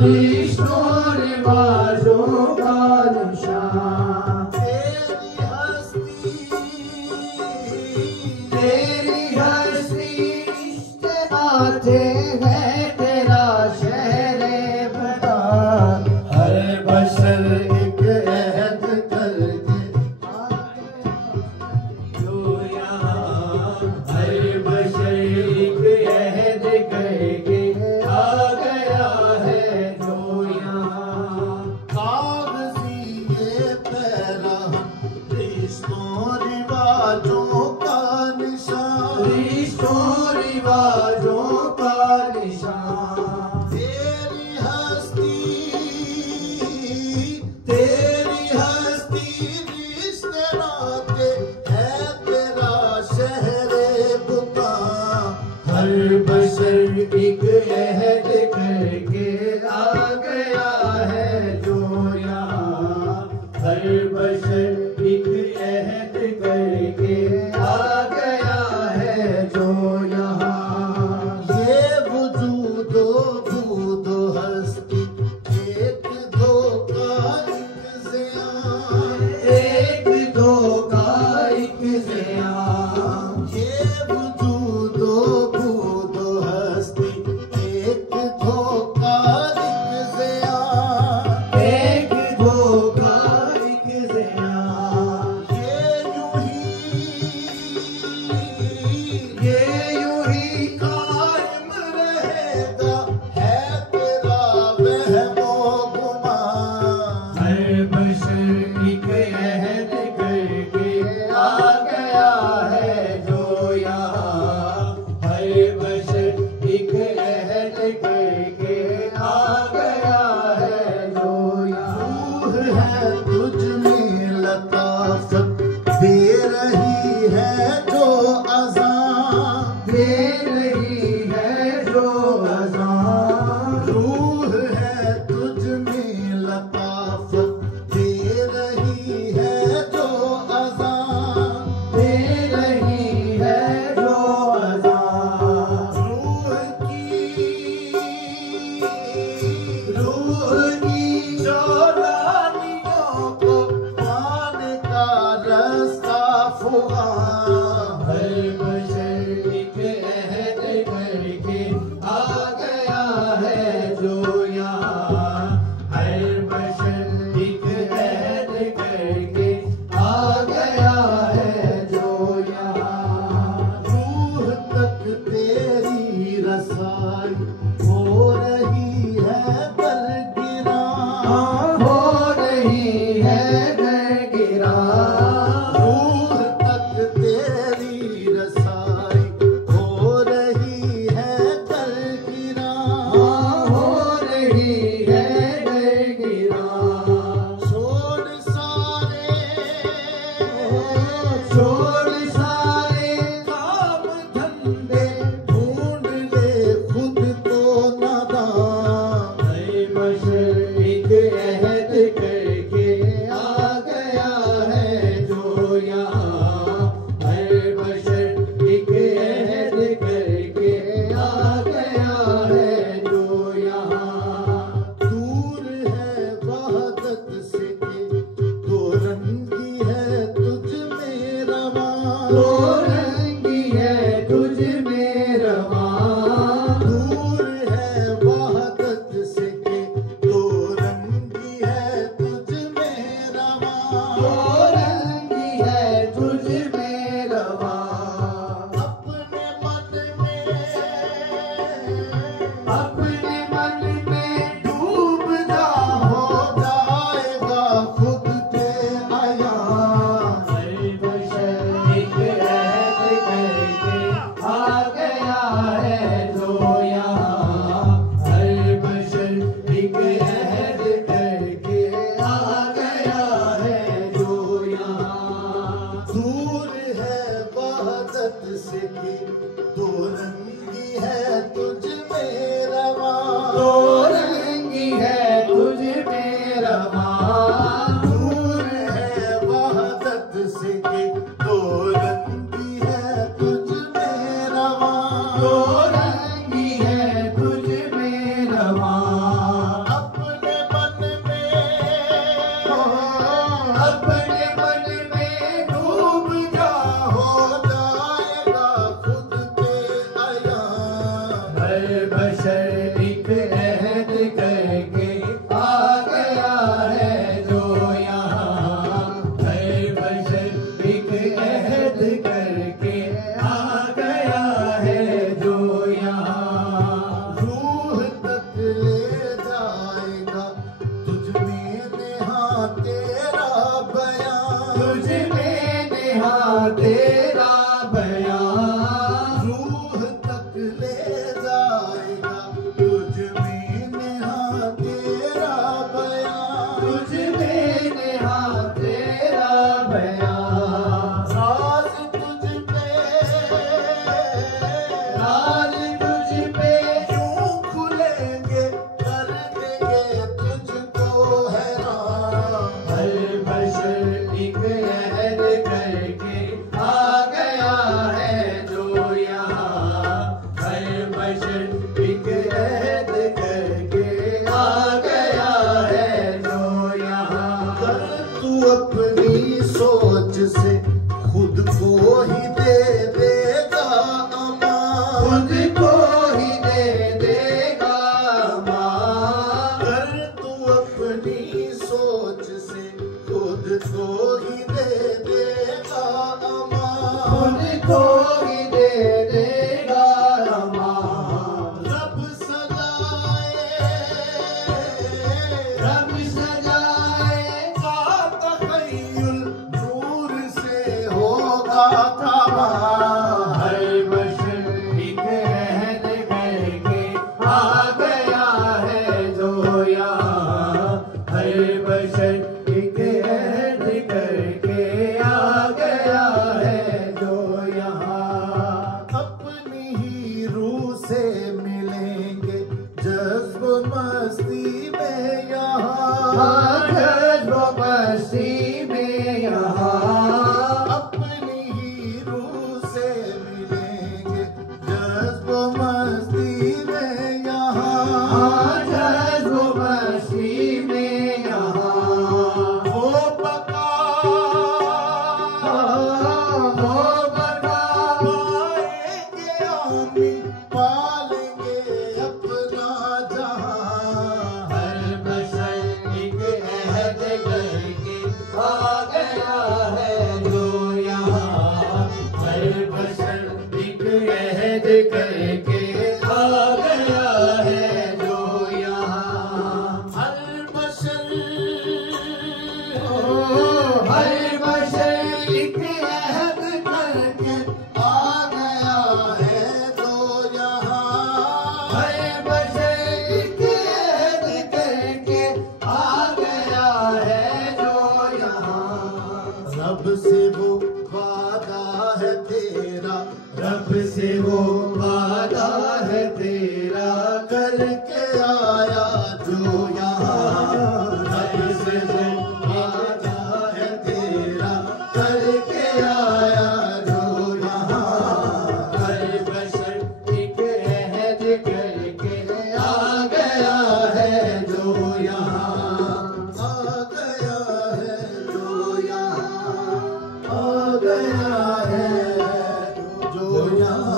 रिश्तों रिवाजों का निशान। तेरी हस्ती रिश्ते नाते हैं तेरा शहरे बता। हर बशर एक अहद करके जो यहाँ, हर बशर एक अहद करके आ गया है जो यहाँ। कागज़ी ये पैगाम रिश्तों रिवाजों का निशान। रिश्तों रिवाजों का निशान। तेरी हस्ती रिश्ते नाते है तेरा शहरे बुका। हर बशर एक अहद करके आ गया है जो यहाँ। हर बशर एक अहद करके आ गया है जो यहाँ। ये वजूदो बूदो हस्ती एक धोखा एक ज़ियान। एक धोखा एक ज़ियान। ये वजूदो बूदो हस्ती एक धोखा एक ज़ियान। एक धोखा एक ज़ियान। ये यूं ही कायम रहेगा है तेरा वहमो गुमान। हर बशर एक अहद करके आ गया है जो यहाँ। हर बशर एक अहद करके आ गया है जो यहाँ। रूह है तुझ में लताफत दे रही है जो अज़ान। दे रही है जो अज़ान। रूह है तुझ में लताफत दे रही है जो अज़ान। दे रही है जो अज़ान। रूह की चौरानियों को पाने का रास्ता फुगान। हर बशर एक अहद करके आ गया है जो यहाँ। हर बशर एक अहद करके आ गया है जो यहाँ। रूह तक तेरी रसाई हो रही है बरगिरां। हो रही है गिरा। रूह तक तेरी रसाई हो रही है बरगिरां। हो रही है गिरा। छोड़ सारे काम धंधे ढूंढ ले खुद को नादान। हर बशर एक अहद करके आ गया है जो यहाँ। हर बशर एक अहद करके आ गया है जो यहाँ। दूर है वहदत से दो रंगी है तुझ में रवां। दो रंगी है तुझ में रवां। दूर है वहदत से दो रंगी है तुझ में रवां। दो रंगी है तुझ में रवां। अपने मन में डूबता हो जाएगा खुद पे आयां। हर बशर एक अहद करके आ गया है जो यहाँ। हर बशर एक अहद करके आ गया है जो यहाँ। दूर है वहदत से दो रंगी है तुझ में रवां। दो रंगी है तुझ में रवां। दूर है वहदत से दो रंगी है तुझ में रवां। दो रंगी है तुझ में रवां। बयां रूह तक ले जाएगा तुझ में नेहा तेरा बयां, तुझ में नेहा तेरा बयां। राज तुझ पे यूं खुलेंगे कर देंगे तुझको हैरान। हर बशर एक अहद करके आ गया है जो यहाँ, हर बशर एक अहद करके आ गया है जो यहाँ। कर तू अपनी सोच से खुद को ही दे देगा अमान, खुद को ही दे देगा माँ। कर तू अपनी सोच से खुद को ही दे देगा अमान। खुद को ही दे देगा माँ। रब सजाए रब सजाए का तखय्युल नूर से होगा तमाम। हर बशर एक अहद करके आ गया है जो यहाँ, हर बशर एक अहद करके आ गया है जो यहाँ। अपनी ही रूह से मिलेंगे जज्ब मस्ती में यहाँ, जज्ब मस्ती में यहाँ। अपनी ही रूह से मिलेंगे जज्ब मस्ती में यहाँ। जज्ब मस्ती में यहाँ। वो बका हो बता पाएंगे आमी, पालेंगे अपना जहां। हर बशर एक अहद करके आ गया है जो यहाँ, हर बशर एक अहद करके आ गया है जो यहाँ। हर बशर हर बशर एक अहद करके आ गया है जो यहाँ। हर बशर एक अहद करके आ गया है जो यहाँ। रब से वो वादा है तेरा, रब से वो वादा है तेरा करके आया जो यहाँ। रब से वो वादा है तेरा, करके आया जो यहाँ। हर बशर एक अहद करके आ गया है जो यहाँ। आ गया है जो यहाँ, आ गया है जो यहाँ।